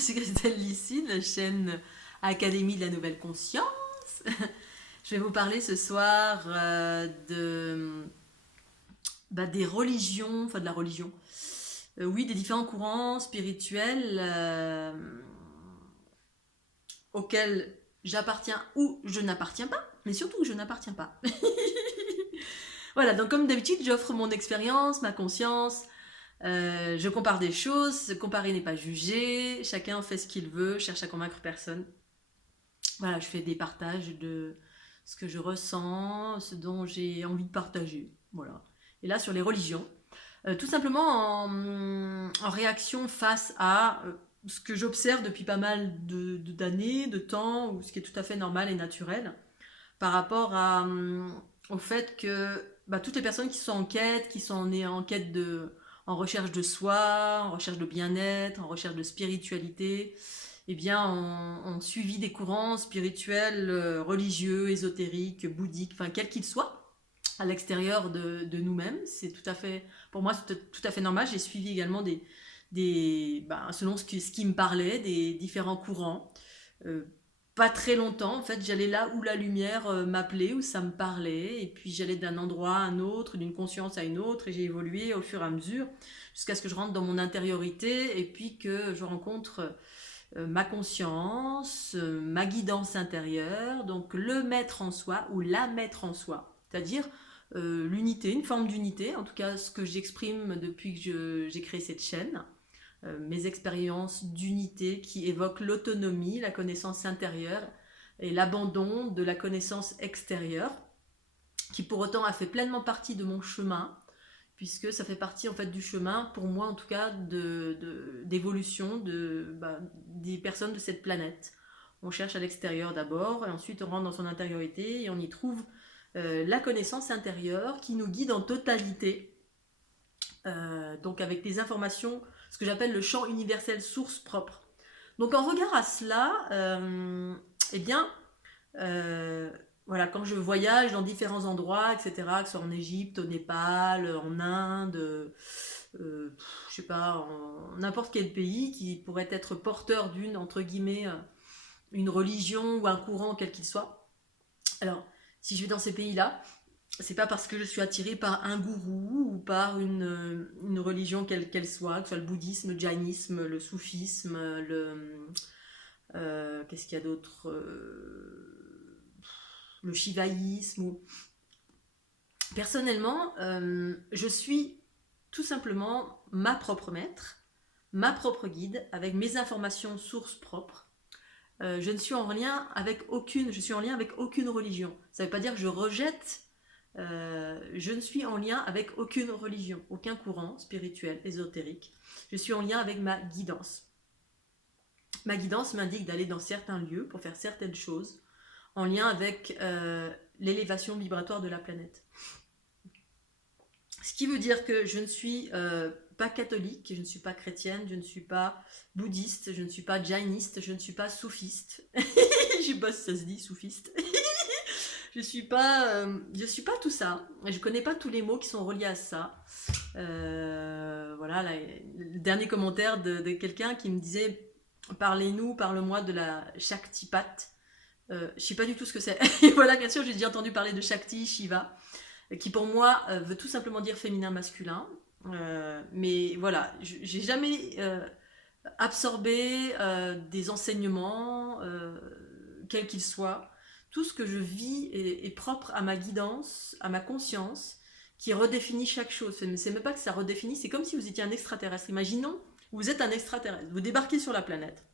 suis Christelle Lissy de la chaîne Académie de la Nouvelle Conscience. Je vais vous parler ce soir des religions, enfin de la religion. Oui, des différents courants spirituels auxquels j'appartiens ou je n'appartiens pas, mais surtout je n'appartiens pas. Voilà, donc comme d'habitude, j'offre mon expérience, ma conscience. Je compare des choses, comparer n'est pas juger, chacun fait ce qu'il veut, cherche à convaincre personne. Voilà, je fais des partages de ce que je ressens, ce dont j'ai envie de partager. Voilà. Et là, sur les religions, tout simplement en réaction face à ce que j'observe depuis pas mal d'années, de temps, ou ce qui est tout à fait normal et naturel, par rapport au fait que toutes les personnes qui sont en quête, qui sont en quête en recherche de soi, en recherche de bien-être, en recherche de spiritualité, eh bien, ont suivi des courants spirituels, religieux, ésotériques, bouddhiques, enfin, quels qu'ils soient, à l'extérieur de nous-mêmes. C'est tout à fait, pour moi, c'est tout à fait normal. J'ai suivi également selon ce qui me parlait, des différents courants. Pas très longtemps, en fait, j'allais là où la lumière m'appelait, où ça me parlait, et puis j'allais d'un endroit à un autre, d'une conscience à une autre, et j'ai évolué au fur et à mesure, jusqu'à ce que je rentre dans mon intériorité, et puis que je rencontre ma conscience, ma guidance intérieure, donc le maître en soi, ou la maître en soi, c'est-à-dire l'unité, une forme d'unité, en tout cas ce que j'exprime depuis que j'ai créé cette chaîne. Mes expériences d'unité qui évoquent l'autonomie, la connaissance intérieure et l'abandon de la connaissance extérieure, qui pour autant a fait pleinement partie de mon chemin, puisque ça fait partie en fait du chemin, pour moi en tout cas, d'évolution des personnes de cette planète. On cherche à l'extérieur d'abord, et ensuite on rentre dans son intériorité, et on y trouve la connaissance intérieure qui nous guide en totalité, donc avec des informations, ce que j'appelle le champ universel source propre. Donc en regard à cela, voilà, quand je voyage dans différents endroits, etc., que ce soit en Égypte, au Népal, en Inde, je sais pas, en n'importe quel pays qui pourrait être porteur d'une, entre guillemets, une religion ou un courant quel qu'il soit. Alors, si je vais dans ces pays-là, c'est pas parce que je suis attirée par un gourou ou par une religion quelle qu'elle soit, que ce soit le bouddhisme, le jainisme, le soufisme, qu'est-ce qu'il y a d'autre, le shivaïsme. Personnellement, je suis tout simplement ma propre maître, ma propre guide, avec mes informations sources propres. Je ne suis en lien avec aucune religion. Ça ne veut pas dire que je rejette. Je ne suis en lien avec aucune religion, aucun courant spirituel, ésotérique. Je suis en lien avec ma guidance. Ma guidance m'indique d'aller dans certains lieux pour faire certaines choses en lien avec l'élévation vibratoire de la planète. Ce qui veut dire que je ne suis pas catholique, je ne suis pas chrétienne, je ne suis pas bouddhiste, je ne suis pas jainiste, je ne suis pas soufiste. Je sais pas si ça se dit, soufiste. Je suis pas tout ça. Je connais pas tous les mots qui sont reliés à ça. Voilà, là, le dernier commentaire de quelqu'un qui me disait parle-moi de la Shaktipat. Je sais pas du tout ce que c'est. Et voilà, bien sûr, j'ai déjà entendu parler de Shakti, Shiva, qui pour moi veut tout simplement dire féminin-masculin. Mais voilà, j'ai jamais absorbé des enseignements, quels qu'ils soient. Tout ce que je vis est propre à ma guidance, à ma conscience, qui redéfinit chaque chose. C'est même pas que ça redéfinit, c'est comme si vous étiez un extraterrestre. Imaginons, vous êtes un extraterrestre, vous débarquez sur la planète.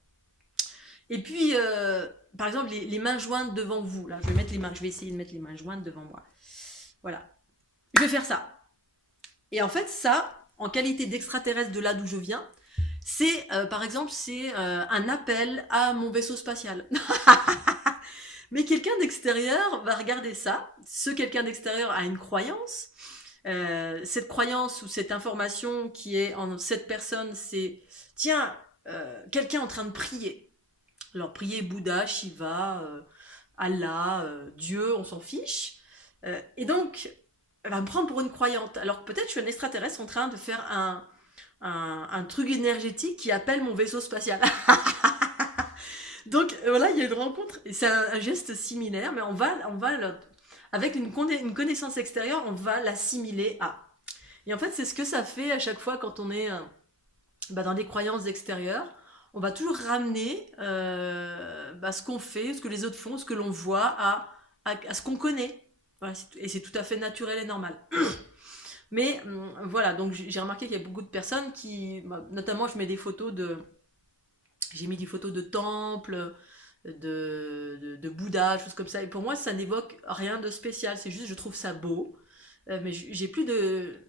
Et puis, par exemple, les mains jointes devant vous. Là, je vais essayer de mettre les mains jointes devant moi. Voilà. Je vais faire ça. Et en fait, ça, en qualité d'extraterrestre de là d'où je viens, c'est, par exemple, c'est un appel à mon vaisseau spatial. Mais quelqu'un d'extérieur va regarder ça. Ce quelqu'un d'extérieur a une croyance. Cette croyance ou cette information qui est en cette personne, c'est tiens, quelqu'un en train de prier. Alors prier Bouddha, Shiva, Allah, Dieu, on s'en fiche. Et donc, elle va me prendre pour une croyante. Alors peut-être je suis un extraterrestre en train de faire un truc énergétique qui appelle mon vaisseau spatial. Donc voilà, il y a une rencontre, et c'est un geste similaire, mais avec une connaissance extérieure, on va l'assimiler à. Et en fait, c'est ce que ça fait à chaque fois quand on est dans des croyances extérieures. On va toujours ramener ce qu'on fait, ce que les autres font, ce que l'on voit à ce qu'on connaît. Voilà, et c'est tout à fait naturel et normal. Mais voilà, donc j'ai remarqué qu'il y a beaucoup de personnes notamment je mets des photos j'ai mis des photos de temples, de Bouddha, choses comme ça. Et pour moi, ça n'évoque rien de spécial. C'est juste, je trouve ça beau. Mais j'ai plus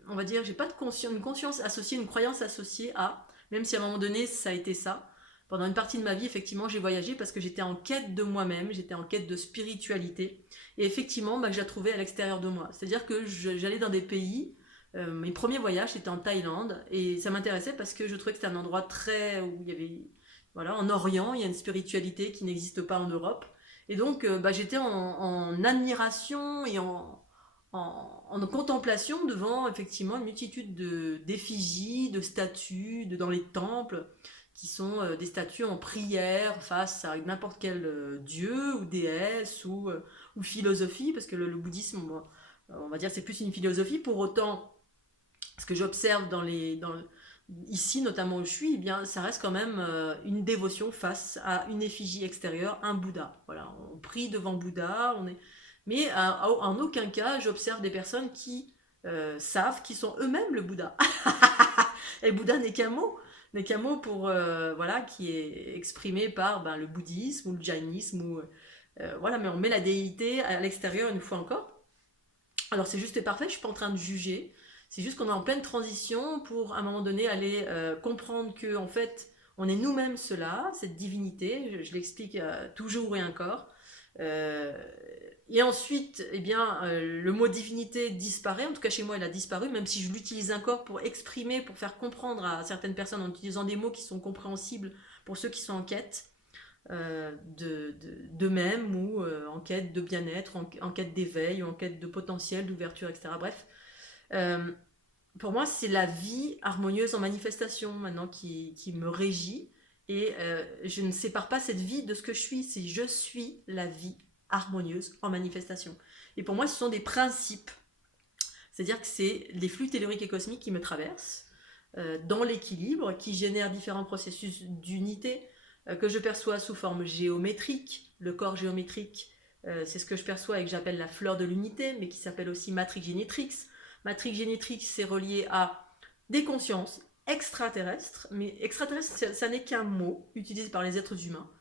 on va dire, j'ai pas une conscience associée, une croyance associée à, même si à un moment donné, ça a été ça. Pendant une partie de ma vie, effectivement, j'ai voyagé parce que j'étais en quête de moi-même, j'étais en quête de spiritualité. Et effectivement, je la trouvais à l'extérieur de moi. C'est-à-dire que j'allais dans des pays. Mes premiers voyages, c'était en Thaïlande. Et ça m'intéressait parce que je trouvais que c'était un endroit où il y avait, voilà, en Orient, il y a une spiritualité qui n'existe pas en Europe. Et donc, j'étais en admiration et en contemplation devant effectivement une multitude d'effigies, de statues, dans les temples, qui sont des statues en prière face à n'importe quel dieu ou déesse ou philosophie, parce que le bouddhisme, on va dire, c'est plus une philosophie. Pour autant, ce que j'observe ici, notamment où je suis, eh bien, ça reste quand même une dévotion face à une effigie extérieure, un Bouddha. Voilà, on prie devant Bouddha, mais en aucun cas, j'observe des personnes qui savent qu'ils sont eux-mêmes le Bouddha. Et Bouddha n'est qu'un mot pour voilà, qui est exprimé par le bouddhisme ou le jainisme voilà, mais on met la déité à l'extérieur une fois encore. Alors c'est juste et parfait, je suis pas en train de juger. C'est juste qu'on est en pleine transition pour à un moment donné aller comprendre que en fait on est nous-mêmes cela, cette divinité. Je l'explique toujours et encore. Euh, et ensuite, eh bien, le mot divinité disparaît. En tout cas, chez moi, il a disparu, même si je l'utilise encore pour exprimer, pour faire comprendre à certaines personnes en utilisant des mots qui sont compréhensibles pour ceux qui sont en quête d'eux-mêmes ou en quête de bien-être, en quête d'éveil ou en quête de potentiel, d'ouverture, etc. Bref, euh, pour moi, c'est la vie harmonieuse en manifestation maintenant qui me régit et je ne sépare pas cette vie de ce que je suis. C'est je suis la vie harmonieuse en manifestation. Et pour moi, ce sont des principes. C'est-à-dire que c'est les flux telluriques et cosmiques qui me traversent dans l'équilibre, qui génèrent différents processus d'unité que je perçois sous forme géométrique. Le corps géométrique, c'est ce que je perçois et que j'appelle la fleur de l'unité, mais qui s'appelle aussi matrix génétrix. Matrix génétrix, c'est relié à des consciences extraterrestres, mais extraterrestre, ça n'est qu'un mot utilisé par les êtres humains.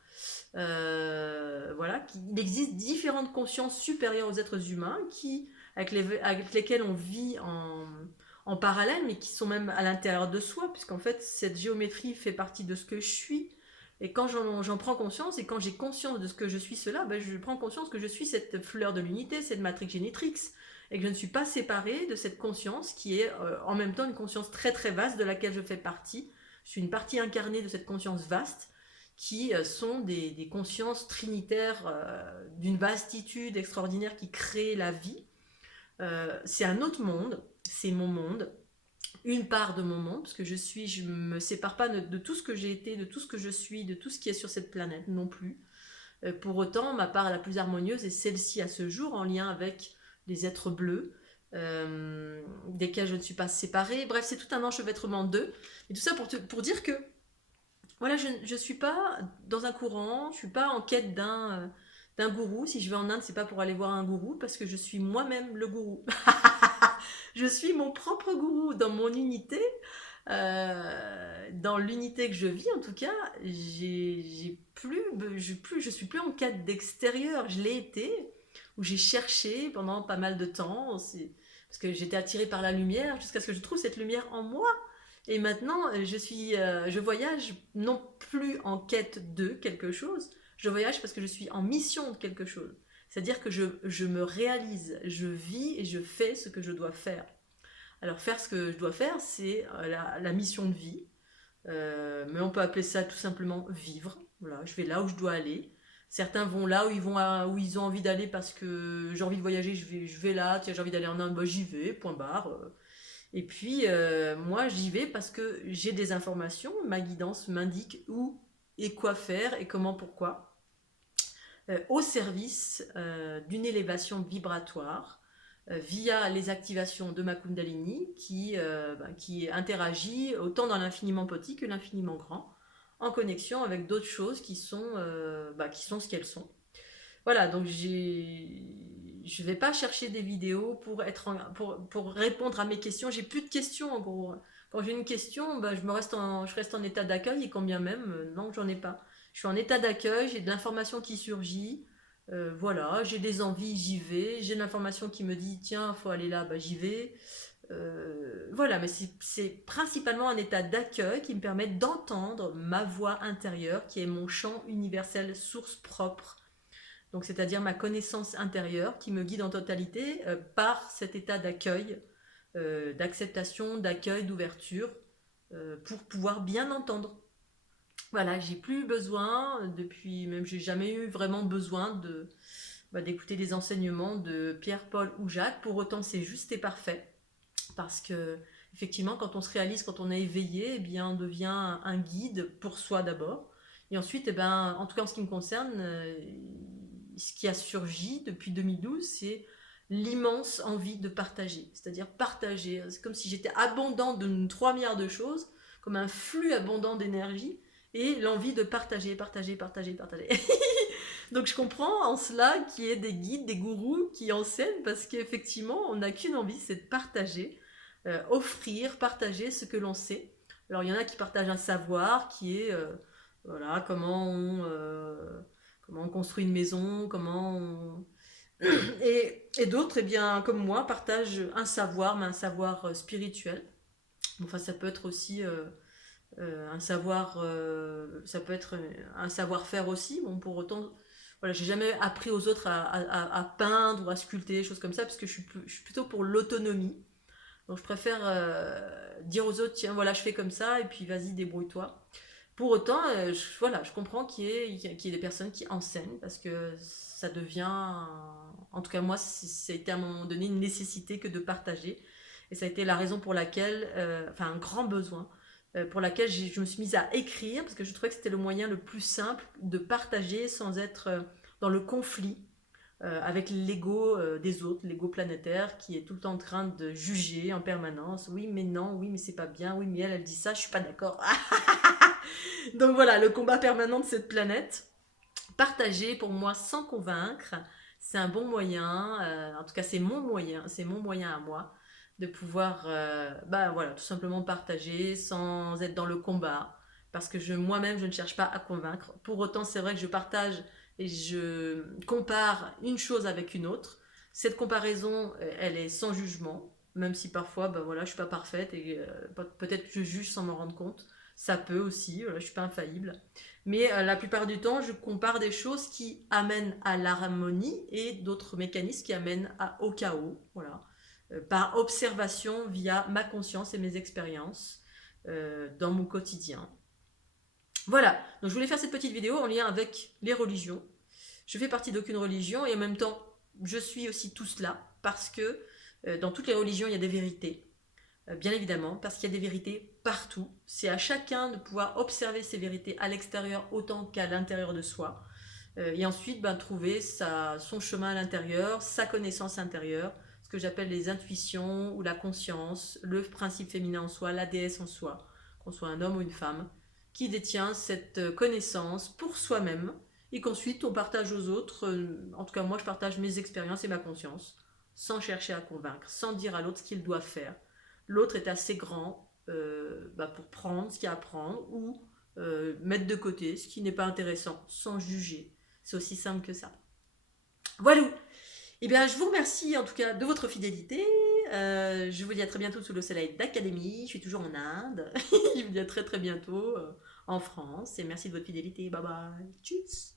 Voilà, il existe différentes consciences supérieures aux êtres humains avec lesquelles on vit en parallèle, mais qui sont même à l'intérieur de soi, puisqu'en fait, cette géométrie fait partie de ce que je suis. Et quand j'en prends conscience, et quand j'ai conscience de ce que je suis cela, je prends conscience que je suis cette fleur de l'unité, cette matrix génétrix, et que je ne suis pas séparée de cette conscience qui est en même temps une conscience très très vaste de laquelle je fais partie. Je suis une partie incarnée de cette conscience vaste, qui sont des consciences trinitaires d'une vastitude extraordinaire qui crée la vie. C'est un autre monde, c'est mon monde, une part de mon monde, parce que je me sépare pas de tout ce que j'ai été, de tout ce que je suis, de tout ce qui est sur cette planète non plus. Pour autant, ma part la plus harmonieuse est celle-ci à ce jour, en lien avec les êtres bleus, desquels je ne suis pas séparée. Bref, c'est tout un enchevêtrement d'eux. Et tout ça pour dire que voilà, je ne suis pas dans un courant, je suis pas en quête d'un gourou. Si je vais en Inde, c'est pas pour aller voir un gourou, parce que je suis moi-même le gourou. Je suis mon propre gourou dans mon unité. Dans l'unité que je vis, en tout cas, je suis plus en quête d'extérieur. Je l'ai été, où j'ai cherché pendant pas mal de temps, parce que j'étais attirée par la lumière, jusqu'à ce que je trouve cette lumière en moi. Et maintenant, je voyage non plus en quête de quelque chose, je voyage parce que je suis en mission de quelque chose. C'est-à-dire que je me réalise, je vis et je fais ce que je dois faire. Alors faire ce que je dois faire, c'est la mission de vie. Mais on peut appeler ça tout simplement vivre. Voilà, je vais là où je dois aller. Certains vont là où ils ont envie d'aller parce que j'ai envie de voyager, je vais là. Tiens, j'ai envie d'aller en Inde, j'y vais, point barre. Et puis, moi, j'y vais parce que j'ai des informations. Ma guidance m'indique où et quoi faire et comment, pourquoi. au service d'une élévation vibratoire via les activations de ma Kundalini qui interagit autant dans l'infiniment petit que l'infiniment grand, en connexion avec d'autres choses qui sont ce qu'elles sont. Voilà, donc je vais pas chercher des vidéos pour répondre à mes questions. J'ai plus de questions en gros. Quand j'ai une question, je reste en état d'accueil et quand bien même, non, j'en ai pas. Je suis en état d'accueil, j'ai de l'information qui surgit. Voilà, j'ai des envies, j'y vais. J'ai de l'information qui me dit, tiens, faut aller là, j'y vais. Voilà, mais c'est principalement un état d'accueil qui me permet d'entendre ma voix intérieure, qui est mon champ universel source propre. Donc, c'est-à-dire ma connaissance intérieure qui me guide en totalité par cet état d'accueil, d'acceptation, d'accueil, d'ouverture, pour pouvoir bien entendre. Voilà, j'ai plus besoin, j'ai jamais eu vraiment besoin d'écouter des enseignements de Pierre, Paul ou Jacques. Pour autant, c'est juste et parfait. Parce que, effectivement, quand on se réalise, quand on est éveillé, eh bien, on devient un guide pour soi d'abord. Et ensuite, en tout cas en ce qui me concerne, ce qui a surgi depuis 2012, c'est l'immense envie de partager. C'est-à-dire partager. C'est comme si j'étais abondant de 3 milliards de choses, comme un flux abondant d'énergie, et l'envie de partager, partager, partager, partager. Donc je comprends en cela qu'il y ait des guides, des gourous qui enseignent, parce qu'effectivement, on n'a qu'une envie, c'est de partager, offrir, partager ce que l'on sait. Alors il y en a qui partagent un savoir qui est voilà, comment on construit une maison, et d'autres, eh bien, comme moi, partagent un savoir, mais un savoir spirituel. Enfin, ça peut être aussi ça peut être un savoir-faire aussi. Bon, pour autant, voilà, j'ai jamais appris aux autres à peindre ou à sculpter, des choses comme ça, parce que je suis plutôt pour l'autonomie. Donc je préfère dire aux autres, tiens, voilà, je fais comme ça, et puis vas-y, débrouille-toi. Pour autant, voilà, je comprends qu'il y ait des personnes qui enseignent, parce que ça devient, en tout cas moi, ça a été à un moment donné une nécessité que de partager. Et ça a été la raison pour laquelle, enfin un grand besoin, pour laquelle je me suis mise à écrire, parce que je trouvais que c'était le moyen le plus simple de partager sans être dans le conflit avec l'ego des autres, l'ego planétaire qui est tout le temps en train de juger en permanence. Oui, mais non, oui, mais c'est pas bien, oui, mais elle dit ça, je suis pas d'accord. Donc voilà, le combat permanent de cette planète. Partager pour moi sans convaincre, c'est un bon moyen, en tout cas c'est mon moyen à moi de pouvoir voilà, tout simplement partager sans être dans le combat, parce que moi-même je ne cherche pas à convaincre. Pour autant, c'est vrai que je partage et je compare une chose avec une autre. Cette comparaison, elle est sans jugement, même si parfois voilà, je suis pas parfaite et peut-être que je juge sans m'en rendre compte. Ça peut aussi, voilà, je suis pas infaillible. Mais la plupart du temps, je compare des choses qui amènent à l'harmonie et d'autres mécanismes qui amènent au chaos. Voilà. Par observation via ma conscience et mes expériences dans mon quotidien. Voilà, donc je voulais faire cette petite vidéo en lien avec les religions. Je fais partie d'aucune religion et en même temps, je suis aussi tout cela parce que dans toutes les religions, il y a des vérités. Bien évidemment, parce qu'il y a des vérités partout. C'est à chacun de pouvoir observer ces vérités à l'extérieur autant qu'à l'intérieur de soi. Et ensuite, trouver son chemin à l'intérieur, sa connaissance intérieure, ce que j'appelle les intuitions ou la conscience, le principe féminin en soi, la déesse en soi, qu'on soit un homme ou une femme, qui détient cette connaissance pour soi-même et qu'ensuite on partage aux autres. En tout cas, moi, je partage mes expériences et ma conscience sans chercher à convaincre, sans dire à l'autre ce qu'il doit faire. L'autre est assez grand pour prendre ce qu'il y a à prendre ou mettre de côté ce qui n'est pas intéressant, sans juger. C'est aussi simple que ça. Voilà. Eh bien, je vous remercie en tout cas de votre fidélité. Je vous dis à très bientôt sous le soleil d'Académie. Je suis toujours en Inde. Je vous dis à très très bientôt en France. Et merci de votre fidélité. Bye bye. Tchuss.